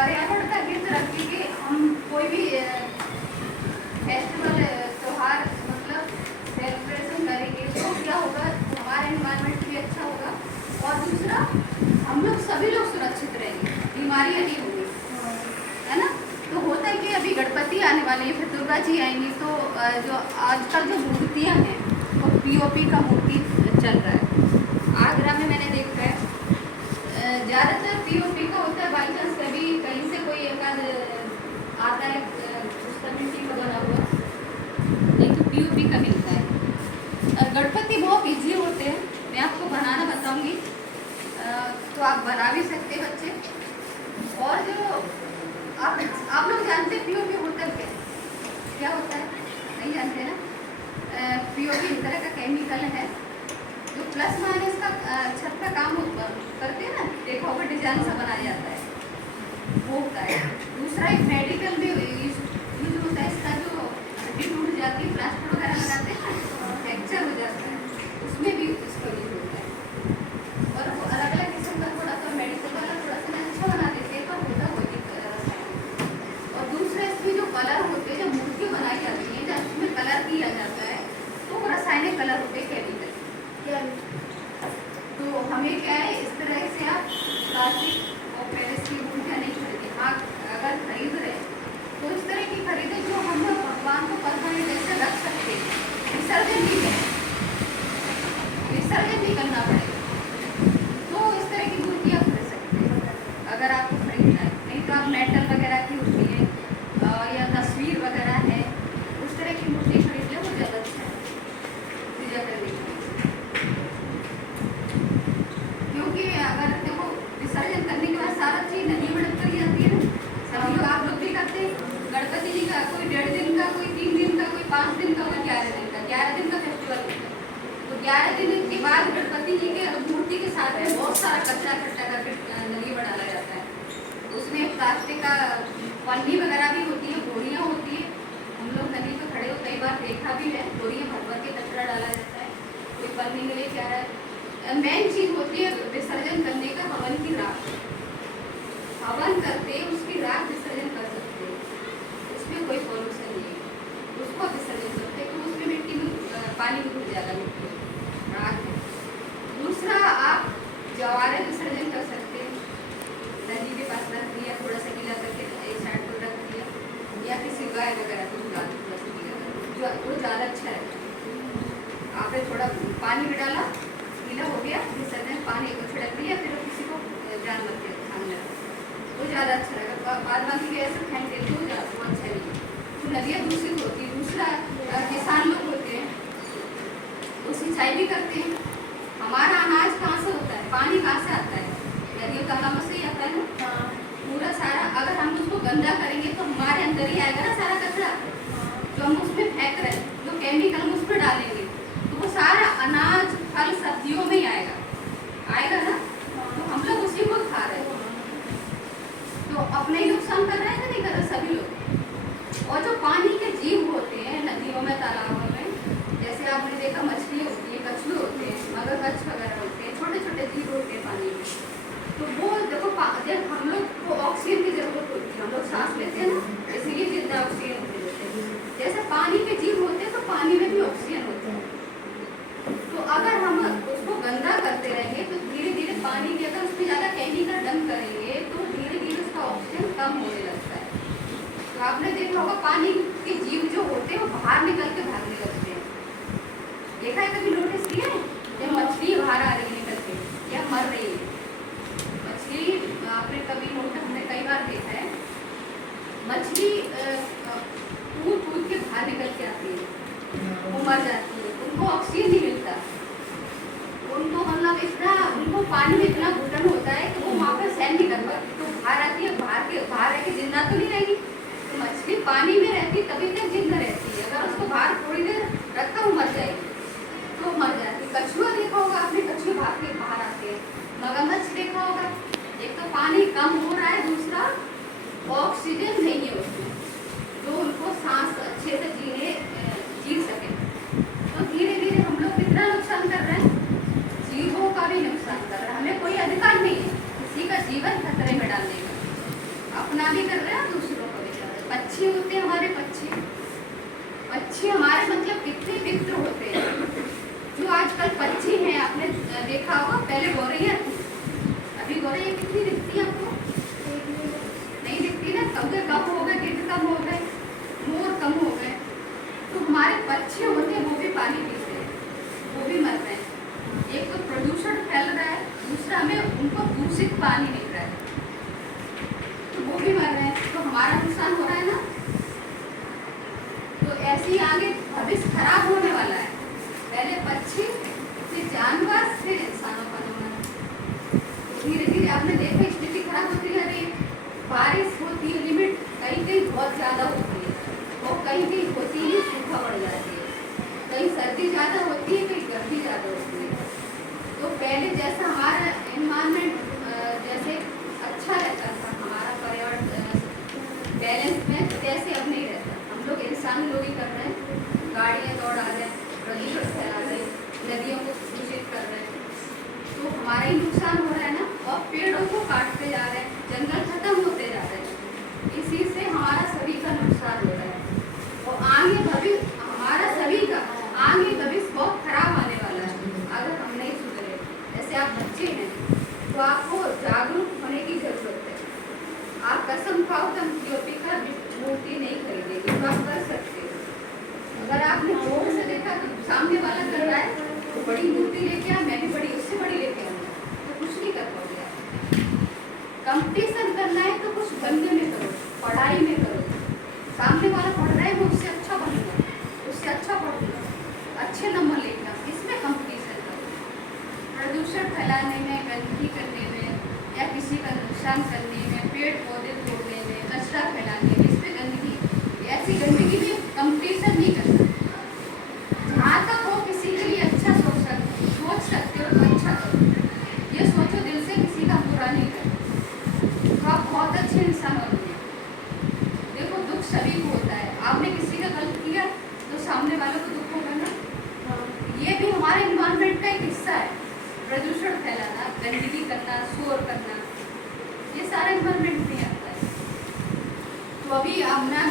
पर्यावरण का हित रख के हम कोई भी फेस्टिवल त्योहार मतलब सेलिब्रेशन करेंगे तो क्या होगा, हमारा एनवायरनमेंट भी अच्छा होगा और दूसरा हम लोग सभी लोग सुरक्षित रहेंगे, बीमारियां नहीं होंगी, है ना। तो होता है कि अभी गणपति आने वाले हैं, फिर दुर्गा जी आएंगी, तो जो आजकल जो मूर्तियाँ हैं वो पीओपी का मूर्ति चल रहा है। आगरा में मैंने देखा है ज़्यादातर पीओपी का होता है। बाई चांस कभी कहीं से कोई एक आध आता है उस कम्युनिटी का बना हुआ, नहीं तो पीओपी का मिलता है। और गणपति बहुत ईजी होते हैं, मैं आपको बनाना बताऊंगी, तो आप बना भी सकते हैं बच्चे। और जो आप लोग जानते हैं पीओपी होता है क्या होता है? नहीं जानते ना। पीओपी इस तरह का केमिकल है जो प्लस माइनस का छत का काम करते हैं ना, देखा होगा डिजाइन सा बनाया जाता है, वो होता है। दूसरा एक मेडिकल में यूज होता है इसका, जो हड्डी टूट जाती है, प्लास्टर वगैरह लगाते हैं ना, फ्रैक्चर हो जाता है, उसमें भी इसका यूज होता है। और वो अलग अलग किस्म का थोड़ा सा मेडिकल वाला थोड़ा सा अच्छा बना देते हैं, तो होता कोई रसायन। और दूसरा इसमें जो कलर होते हैं, जो मूर्ति बनाई जाती है जब उसमें कलर किया जाता है तो रासायनिक कलर होते हैं, केमिकल। तो हमें क्या है, इस तरह से आप प्लास्टिक और पेरिस की मूर्तियाँ नहीं खरीदें। हाँ, अगर खरीद रहे तो इस तरह की खरीदें जो हम लोग भगवान को परमानेंट जैसे रख सकते हैं, विसर्जन नहीं करें, विसर्जन नहीं करना पड़ेगा, तो इस तरह की मूर्ति आप खरीद सकते हैं अगर आपको खरीदना है। नहीं तो आप मेटल वगैरह की होती है या तस्वीर वगैरह है, उस तरह की मूर्ति खरीद लें, वो ज़्यादा अच्छा है पूजा करने के लिए। क्योंकि अगर देखो विसर्जन करने के बाद सारा चीज़ नदी में डूब जाती है ना, सभी लोग, आप लोग भी करते हैं। गणपति जी का कोई 1.5 दिन का, कोई 3 दिन का, कोई 5 दिन का, कोई 11 दिन का, 11 दिन का फेस्टिवल होता है। तो 11 दिन के बाद गणपति जी के मूर्ति के साथ में बहुत सारा कचरा इकट्ठा करके नदी में डाला जाता है। उसमें प्लास्टिक का पन्नी वगैरह भी होती है, बोरियाँ होती है। हम लोग नदी पर खड़े हो कई बार देखा भी है, बोरियाँ भर भर के कचरा डाला जाता है, कोई पन्नी के लिए क्या है। मेन चीज़ होती है विसर्जन करने का, हवन की राख। हवन करते उसकी राख विसर्जन कर सकते हैं, उसमें कोई पॉल्यूशन नहीं है, उसको विसर्जन करते हैं, तो उसमें मिट्टी में पानी में घुल जाता, मिट्टी राख है। दूसरा, आप जवारे विसर्जन कर सकते हैं, नदी के पास रख दिया, थोड़ा सा गीला करके एक साइड पर रख दिया, या किसी गाय वगैरह को थोड़ा सा गीला कर, वो ज़्यादा अच्छा है। आपने थोड़ा पानी में डाला, गीला हो गया, विसर्जन पानी को छिड़क दिया, फिर किसी को जानवर के सामने वो ज़्यादा अच्छा लगेगा। बाद बाकी ऐसे फेंक देते हो, वो अच्छा नहीं। तो नदियाँ दूषित होती है। दूसरा, किसान लोग होते हैं वो सिंचाई भी करते हैं। हमारा अनाज कहाँ से होता है, पानी कहाँ से आता है, नदियों तालाबों से ही आता है ना। पूरा सारा अगर हम उसको गंदा करेंगे तो हमारे अंदर ही आएगा ना सारा कचरा, जो हम उसमें फेंक रहे हैं, जो केमिकल हम उस पर डालेंगे, तो वो सारा अनाज फल सब्जियों में ही आएगा ना, तो हम लोग उसी को खा रहे हैं, तो अपने ही नुकसान कर रहे हैं कि नहीं कर रहे सभी लोग। और जो पानी के जीव होते हैं नदियों में, तालाबों में, जैसे आपने देखा मछली होती है, कछुए होते हैं, मगरमच्छ वगैरह होते हैं, छोटे छोटे जीव होते हैं पानी में, तो वो देखो जब हम लोग को ऑक्सीजन की जरूरत होती है, हम लोग सांस लेते हैं ना, इसीलिए जितना ऑक्सीजन देते हैं। जैसे पानी के जीव होते हैं तो पानी में भी ऑक्सीजन होता है। तो अगर हम उसको गंदा करते रहेंगे तो धीरे धीरे पानी के, अगर उसमें ज़्यादा केमिकल डंप करेंगे तो धीरे धीरे उसका ऑक्सीजन कम होने लगता है। तो आपने देखा होगा पानी के जीव जो होते हैं वो बाहर निकल के भागने लगते हैं। देखा है, कभी नोटिस किया है? जब मछली बाहर आ रही है निकल के या मर रही है मछली, आपने कभी नोटिस, हमने कई बार देखा है, मछली कूद कूद के बाहर निकल के आती है, वो मर जाती है, उनको ऑक्सीजन नहीं मिलता, उनको मतलब इतना, उनको पानी में इतना घुटन होता है कि वो वहाँ पर सहन नहीं कर पाती, तो बाहर आती है, बाहर रह के जिंदा तो नहीं रहेगी। तो मछली पानी में रहती तभी तक जिंदा रहती है, अगर उसको बाहर थोड़ी देर रखकर वो मर जाएगी तो मर जाती है। कछुआ देखा होगा आपने, कछुए भाग के बाहर आते हैं। मगरमच्छ देखा होगा, एक तो पानी कम हो रहा है, दूसरा ऑक्सीजन नहीं है उसमें, तो उनको सांस अच्छे से जी सके। तो धीरे धीरे हम लोग कितना नुकसान कर रहे हैं, जीवों का भी नुकसान कर रहे हैं। हमें कोई अधिकार नहीं है किसी का जीवन खतरे में डालने का, अपना भी कर रहे हैं और दूसरों को भी कर रहे हैं। पक्षी होते हैं हमारे, पक्षी हमारे मतलब कितने मित्र होते हैं। जो आजकल पक्षी हैं आपने देखा होगा, पहले गौरैया थी, अभी गौरैया कितनी दिखती है आपको? नहीं दिखती ना। कौवे कम हो गए, गिद्ध कम हो गए, मोर कम हो गए। तो हमारे पक्षी होते हैं वो भी पानी पीते हैं, वो भी मर रहे हैं। एक तो प्रदूषण फैल रहा है, दूसरा हमें उनको दूषित पानी मिल रहा है, तो वो भी मर रहे हैं, तो हमारा नुकसान हो रहा है ना। तो ऐसे ही आगे भविष्य खराब होने वाला है। पहले पक्षी, फिर जानवर, फिर इंसानों का नमूना। धीरे धीरे आपने देखा स्थिति खराब होती जा रही है। बारिश होती है लिमिट, कहीं कहीं बहुत ज़्यादा होती है और कहीं कहीं होती है सूखा पड़ जाती है। कहीं सर्दी ज़्यादा होती है, कहीं गर्मी ज़्यादा होती है। तो पहले जैसा हमारा एनवायरनमेंट जैसे अच्छा रहता था, हमारा पर्यावरण बैलेंस में, जैसे अब नहीं रहता। हम लोग इंसान लोग ही कर रहे हैं, गाड़ियाँ दौड़ा रहे हैं, प्रदूषण फैला रहे हैं, नदियों को दूषित कर रहे हैं, तो हमारा ही नुकसान हो रहा है ना। और पेड़ों को काटते जा रहे हैं, जंगल खत्म होते जा रहे हैं, इसी से हमारा सभी का नुकसान हो रहा है। और आगे भविष्य हमारा सभी का आगे भविष्य बहुत खराब आने वाला है अगर हम नहीं सुधरे। जैसे आप बच्चे हैं तो आपको जागरूक होने की जरूरत है। आप कसम खाओ तो हम ज्योति का मूर्ति नहीं खरीदेंगे, तो आप कर सकते हो। अगर आपने जोर से देखा तो सामने वाला कर रहा है तो बड़ी मूर्ति लेके आ, मैं भी बड़ी उससे बड़ी लेके आऊँगा, तो कुछ नहीं कर पाओगे आप। कंपटीशन करना है तो कुछ बनने में करो, पढ़ाई में करो। सामने वाला पढ़ रहा है, मैं उससे अच्छा बनूंगा, उससे अच्छा पढ़ूंगा, अच्छे नंबर लेगा, इसमें कंपटीशन करो। प्रदूषण फैलाने में, गंदगी करने में, या किसी का नुकसान करने में, पेड़ पौधे तोड़ने में, कचरा फैलाने में, इसमें गंदगी, ऐसी गंदगी में कंपटीशन नहीं करना। जहाँ तक हो किसी के लिए अच्छा सोच सकते हो तो अच्छा करो। ये सोचो दिल से किसी का बुरा नहीं करना, तो आप बहुत अच्छे इंसान बनोगे। देखो दुख सभी को होता है, आपने किसी का गलत किया तो सामने वालों को दुख होगा ना। ये भी हमारे इन्वायरमेंट का एक हिस्सा है। प्रदूषण फैलाना, गंदगी करना, शोर करना, ये सारा इन्वायरमेंट में आता है। तो अभी अब मैं